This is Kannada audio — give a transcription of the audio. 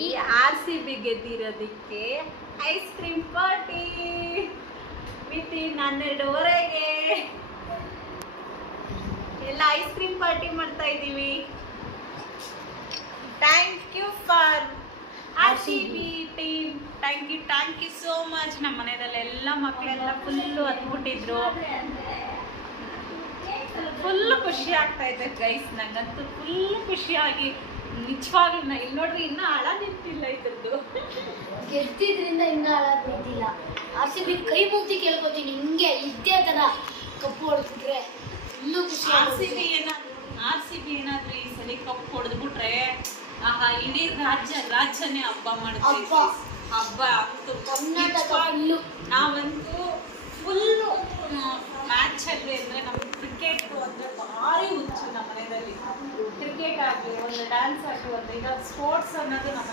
ಈ RCB ಗೆದ್ದಿರೋದಕ್ಕೆ ಐಸ್ ಕ್ರೀಮ್ ಪಾರ್ಟಿ ವಿತಿನ್ 12:30ಗೆ ಎಲ್ಲ ಐಸ್ ಕ್ರೀಮ್ ಪಾರ್ಟಿ ಮಾಡ್ತಾ ಇದ್ದೀವಿ. Thank you for RCB team. Thank you so much. ನಮ್ಮ ಮನೆಯಲ್ಲಿ ಎಲ್ಲ ಮಕ್ಕಳೆಲ್ಲ ಫುಲ್ಲು ಹತ್ಬಿಟ್ಟಿದ್ರು. ಫುಲ್ಲು ಖುಷಿ ಆಗ್ತಾ ಇದೆ ಗೈಸ್. ನಂಗಂತೂ ಫುಲ್ ಖುಷಿಯಾಗಿ ನಿಜವಾಗ್ಲೂ ಇಲ್ಲಿ ನೋಡ್ರಿ ಇನ್ನೂ ಹಳ ನಿಂತಿಲ್ಲ ಇದ್ರದ್ದು. ಗೆದ್ದಿದ್ರಿಂದ ಇನ್ನೂ ಹಳ ನಿಂತಿಲ್ಲ. RCB ಕೈ ಮುಗ್ದಿ ಕೇಳ್ಕೊತೀನಿ, ಹಿಂಗೆ ಇದ್ದೇ ತರ ಕಪ್ಪು ಹೊಡೆದ್ಬಿಟ್ರೆ ಇನ್ನೂ ಖುಷಿ. RCB ಏನಾದ್ರೂ ಈ ಸಲ ಕಪ್ಪು ಹೊಡೆದ್ಬಿಟ್ರೆ ಆಹಾ ಇಡೀ ರಾಜ್ಯನೇ ಹಬ್ಬ ಮಾಡ್ತೀವಿ. ಹಬ್ಬ ನಾವಂತೂ ಫುಲ್ಲು ಮ್ಯಾಚ್ ಅಲ್ಲಿ ಅಂದ್ರೆ ನಮ್ಗೆ ಕ್ರಿಕೆಟ್ ಅಂದ್ರೆ ಭಾರಿ ಹುಚ್ಚು. ನಮ್ಮ ಮನೆಯಲ್ಲಿ ಕ್ರಿಕೆಟ್ ಆಗಲಿ, ಒಂದು ಡ್ಯಾನ್ಸ್ ಆಗಲಿ, ಒಂದು ಈಗ ಸ್ಪೋರ್ಟ್ಸ್ ಅನ್ನೋದು ನಮ್ಮ